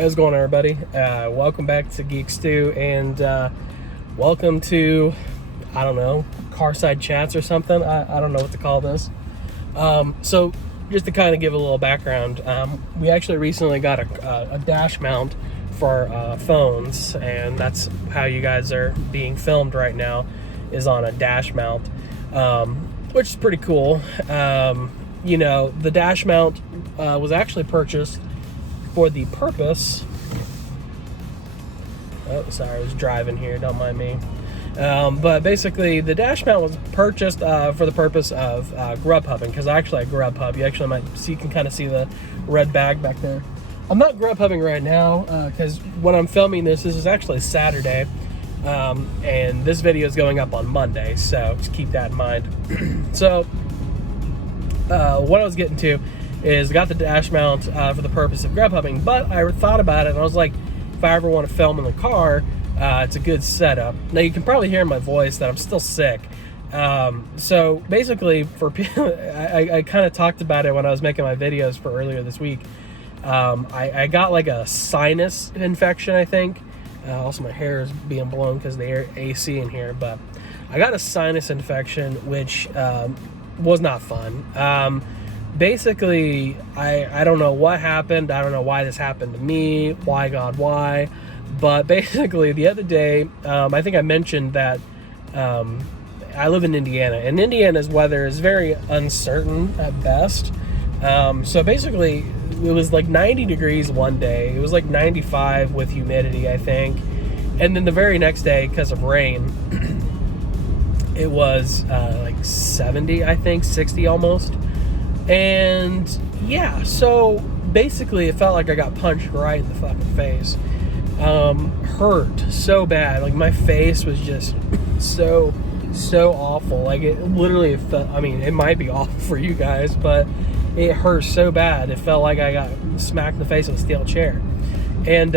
How's it going, everybody? Welcome back to Geek-Stew, and welcome to, I don't know, Carside Chats or something. I don't know what to call this. So, just to kind of give a little background, we actually recently got a dash mount for our phones, and that's how you guys are being filmed right now, is on a dash mount, which is pretty cool. You know, the dash mount was actually purchased for the purpose, I was driving here, don't mind me. But basically, the dash mount was purchased for the purpose of Grubhubbing, because actually I Grubhub. You actually might see, you can kind of see the red bag back there. I'm not Grubhubbing right now, because when I'm filming this is actually Saturday, and this video is going up on Monday, so just keep that in mind. So, what I was getting to is got the dash mount for the purpose of Grubhubbing, but I thought about it and I was like, if I ever want to film in the car, it's a good setup. Now you can probably hear in my voice that I'm still sick. So basically, for I kind of talked about it when I was making my videos for earlier this week. I got like a sinus infection, I think. Also, my hair is being blown because of the AC in here, but I got a sinus infection, which was not fun. Basically, I don't know what happened. I don't know why this happened to me. Why, God, why? But basically, the other day, I think I mentioned that I live in Indiana, and Indiana's weather is very uncertain at best. So basically, it was like 90 degrees one day. It was like 95 with humidity, I think. And then the very next day, because of rain, it was like 70, I think, 60 almost. And yeah, so basically it felt like I got punched right in the fucking face. Hurt so bad. Like, my face was just so awful. Like, it literally felt, I mean, it might be awful for you guys, but it hurt so bad. It felt like I got smacked in the face with a steel chair. And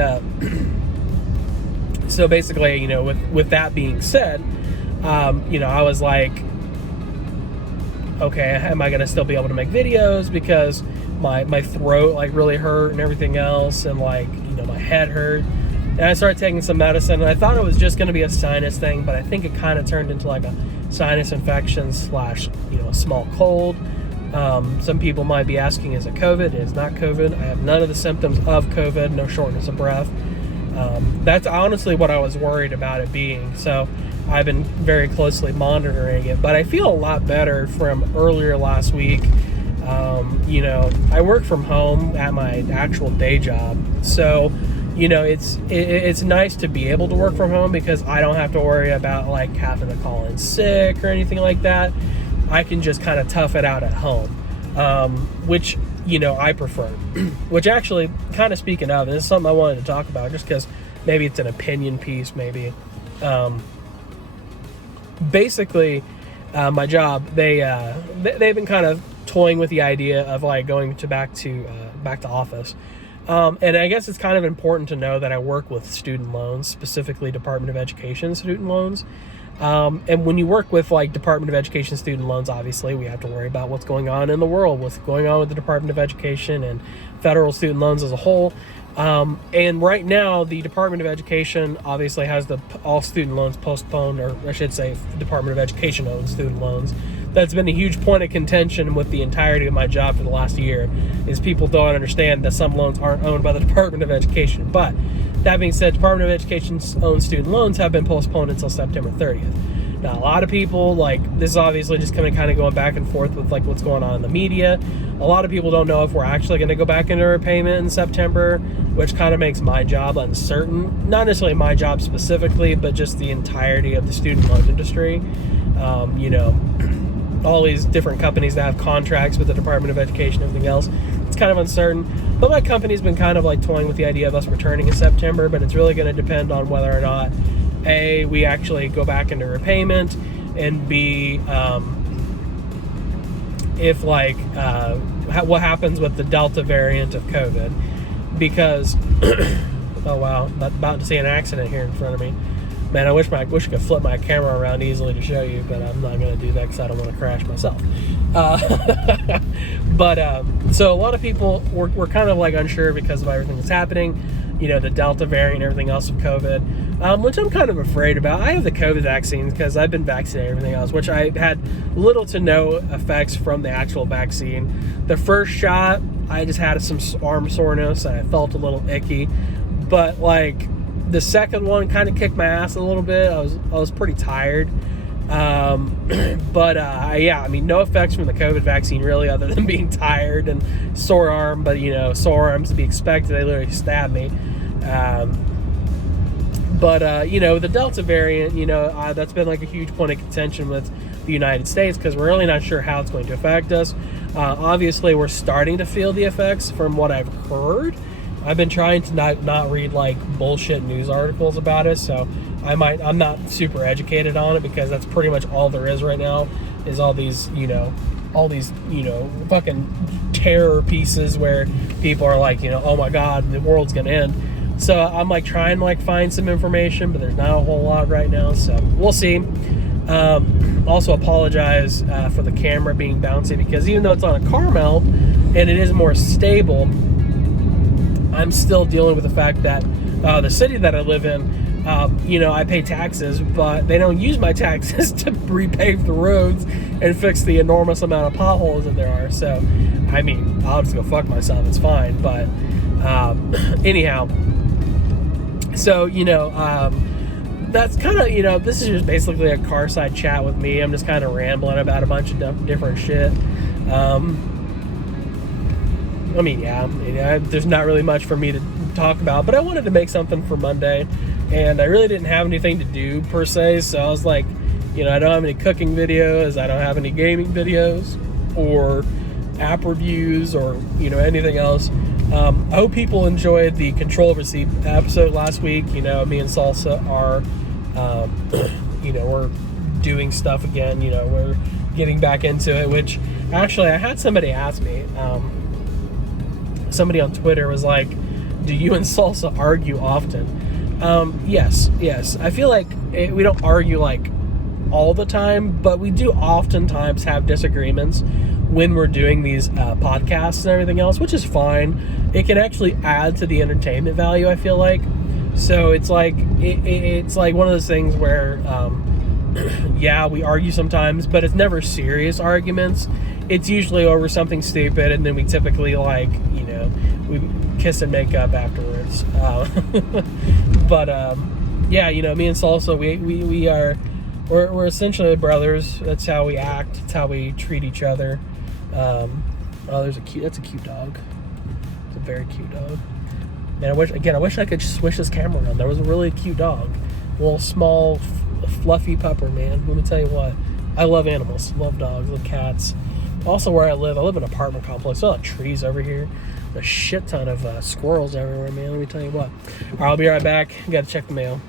so basically, you know, with that being said, you know, I was like, okay, am I gonna still be able to make videos, because my throat like really hurt and everything else, and like, you know, my head hurt. And I started taking some medicine, and I thought it was just gonna be a sinus thing, but I think it kind of turned into like a sinus infection / you know, a small cold. Some people might be asking, is it COVID? It is not COVID. I have none of the symptoms of COVID. No shortness of breath. That's honestly what I was worried about it being. So I've been very closely monitoring it, but I feel a lot better from earlier last week. You know, I work from home at my actual day job, so you know, it's nice to be able to work from home, because I don't have to worry about like having to call in sick or anything like that. I can just kind of tough it out at home, which, you know, I prefer. Which actually, kind of speaking of, and this is something I wanted to talk about, just because maybe it's an opinion piece, maybe. Basically, my job, they've been kind of toying with the idea of like going back to office. And I guess it's kind of important to know that I work with student loans, specifically Department of Education student loans. And when you work with like Department of Education student loans, obviously we have to worry about what's going on in the world, what's going on with the Department of Education and federal student loans as a whole. And right now, the Department of Education obviously has all student loans postponed, or I should say Department of Education owns student loans. That's been a huge point of contention with the entirety of my job for the last year, is people don't understand that some loans aren't owned by the Department of Education. But that being said, Department of Education's own student loans have been postponed until September 30th. Now, a lot of people, like, this is obviously just kind of going back and forth with like what's going on in the media. A lot of people don't know if we're actually going to go back into repayment in September, which kind of makes my job uncertain. Not necessarily my job specifically, but just the entirety of the student loan industry. You know, all these different companies that have contracts with the Department of Education and everything else. It's kind of uncertain. But my company's been kind of like toying with the idea of us returning in September, but it's really going to depend on whether or not, A, we actually go back into repayment, and B, if like what happens with the Delta variant of COVID. Because oh wow, I'm about to see an accident here in front of me. Man, I wish I could flip my camera around easily to show you, but I'm not going to do that because I don't want to crash myself. But So a lot of people were kind of like unsure because of everything that's happening, the Delta variant and everything else of COVID, which I'm kind of afraid about. I have the COVID vaccine because I've been vaccinated and everything else, which I had little to no effects from the actual vaccine. The first shot, I just had some arm soreness and I felt a little icky, but like the second one kind of kicked my ass a little bit. I was pretty tired. Yeah, I mean, no effects from the COVID vaccine really, other than being tired and sore arm. But sore arms to be expected. They literally stabbed me. The Delta variant, that's been like a huge point of contention with the United States because we're really not sure how it's going to affect us. Obviously, we're starting to feel the effects from what I've heard. I've been trying to not read like bullshit news articles about it, so I'm not super educated on it because that's pretty much all there is right now is all these fucking terror pieces where people are like, oh my god, the world's gonna end. So I'm like trying to like find some information, but there's not a whole lot right now, so we'll see. Also apologize for the camera being bouncy because even though it's on a car mount and it is more stable, I'm still dealing with the fact that the city that I live in, I pay taxes, but they don't use my taxes to repave the roads and fix the enormous amount of potholes that there are. So, I mean, I'll just go fuck myself. It's fine. But anyhow, so, that's kind of, this is just basically a car side chat with me. I'm just kind of rambling about a bunch of different shit. There's not really much for me to talk about, but I wanted to make something for Monday, and I really didn't have anything to do per se, so I was like, I don't have any cooking videos, I don't have any gaming videos, or app reviews, or, anything else. I hope people enjoyed the Control Receipt episode last week. Me and Salsa are, we're doing stuff again, we're getting back into it, which, actually, I had somebody ask me, somebody on Twitter was like, do you and Salsa argue often? Yes. I feel like we don't argue like all the time, but we do oftentimes have disagreements when we're doing these podcasts and everything else, which is fine. It can actually add to the entertainment value, I feel like. So it's like it's like one of those things where yeah, we argue sometimes, but it's never serious arguments. It's usually over something stupid, and then we typically we kiss and make up afterwards. Yeah, me and Salsa, we're essentially brothers. That's how we act. That's how we treat each other. That's a cute dog. It's a very cute dog. Man, I wish I could switch this camera around. There was a really cute dog, a little small, fluffy pupper. Man, let me tell you what. I love animals. Love dogs. Love cats. Also, where I live in an apartment complex. There's a lot of trees over here. A shit ton of squirrels everywhere, man. Let me tell you what. All right, I'll be right back. Got to check the mail.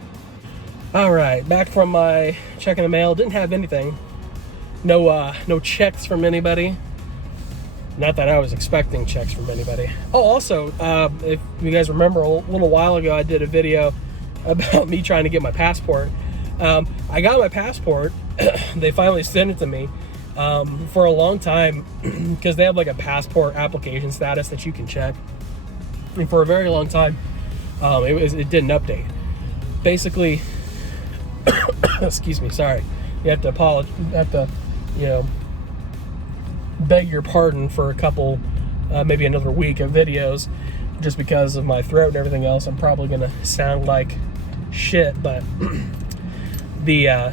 All right, back from my checking the mail. Didn't have anything. No checks from anybody. Not that I was expecting checks from anybody. Oh, also, if you guys remember, a little while ago, I did a video about me trying to get my passport. I got my passport. They finally sent it to me. For a long time, because they have like a passport application status that you can check, and for a very long time, it didn't update. Basically, excuse me, sorry, you have to beg your pardon for a couple, maybe another week of videos, just because of my throat and everything else. I'm probably gonna sound like shit, but the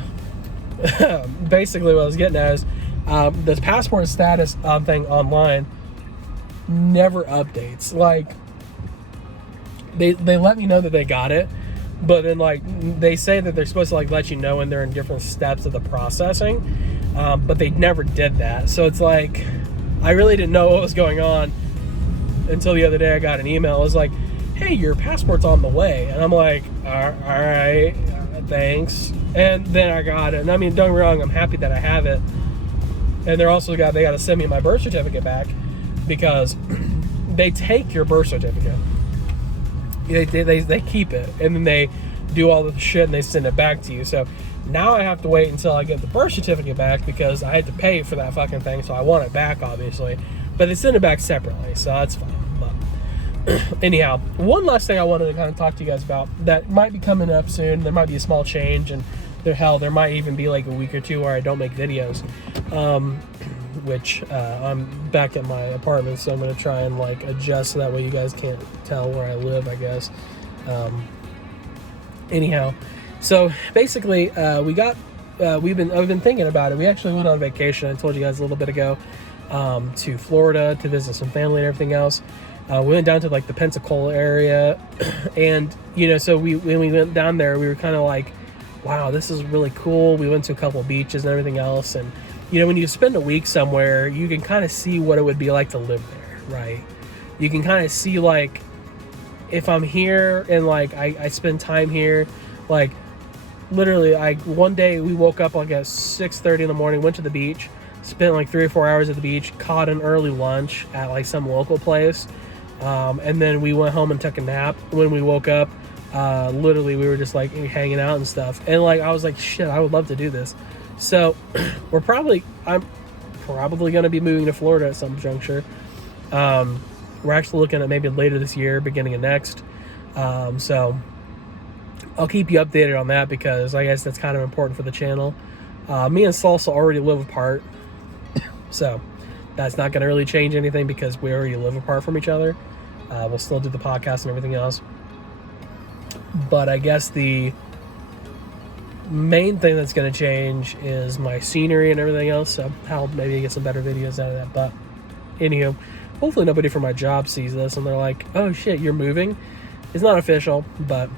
basically what I was getting at is, this passport status thing online never updates. Like, they let me know that they got it, but then like they say that they're supposed to like let you know when they're in different steps of the processing, but they never did that. So it's like I really didn't know what was going on until the other day. I got an email. It was like, hey, your passport's on the way, and I'm like, all right, thanks. And then I got it, and I mean, don't get me wrong, I'm happy that I have it. And they got to send me my birth certificate back, because they take your birth certificate, they keep it, and then they do all the shit and they send it back to you. So now I have to wait until I get the birth certificate back, because I had to pay for that fucking thing, so I want it back, obviously. but they send it back separately, so that's fine. But anyhow, one last thing I wanted to kind of talk to you guys about that might be coming up soon. There might be a small change, and there might even be like a week or two where I don't make videos, which I'm back at my apartment, so I'm going to try and like adjust so that way you guys can't tell where I live, I guess. Anyhow, so basically I've been thinking about it. We actually went on vacation, I told you guys a little bit ago, to Florida to visit some family and everything else. We went down to like the Pensacola area, and so when we went down there, we were kind of like, wow, this is really cool. We went to a couple of beaches and everything else, and when you spend a week somewhere, you can kind of see what it would be like to live there, right? You can kind of see, like, if I'm here and like I spend time here, like literally, one day we woke up like at 6:30 in the morning, went to the beach, spent like 3 or 4 hours at the beach, caught an early lunch at like some local place, and then we went home and took a nap. When we woke up, literally we were just like hanging out and stuff, and like I was like, shit, I would love to do this. So I'm probably going to be moving to Florida at some juncture. We're actually looking at maybe later this year, beginning of next. So I'll keep you updated on that, because I guess that's kind of important for the channel. Me and Salsa already live apart, so that's not going to really change anything because we already live apart from each other. We'll still do the podcast and everything else. But I guess the main thing that's going to change is my scenery and everything else. So I'll maybe get some better videos out of that. But anywho, hopefully nobody from my job sees this and they're like, oh shit, you're moving. It's not official, but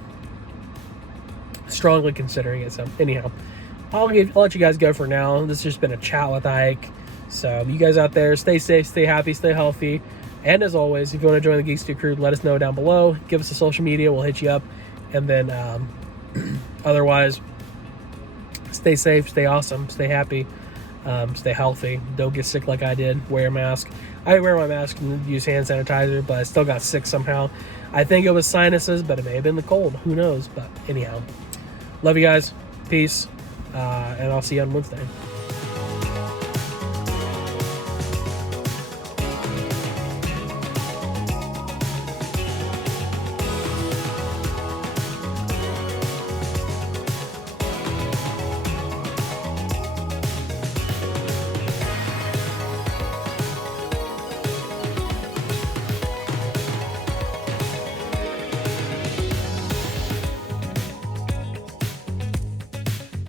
strongly considering it. So anyhow, I'll let you guys go for now. This has just been a chat with Ike. So you guys out there, stay safe, stay happy, stay healthy. And as always, if you want to join the Geek-Stew crew, let us know down below. Give us a social media. We'll hit you up. And then otherwise, stay safe, stay awesome, stay happy, stay healthy. Don't get sick like I did. Wear a mask. I wear my mask and use hand sanitizer, but I still got sick somehow. I think it was sinuses, but it may have been the cold. Who knows? But anyhow, love you guys. Peace. And I'll see you on Wednesday.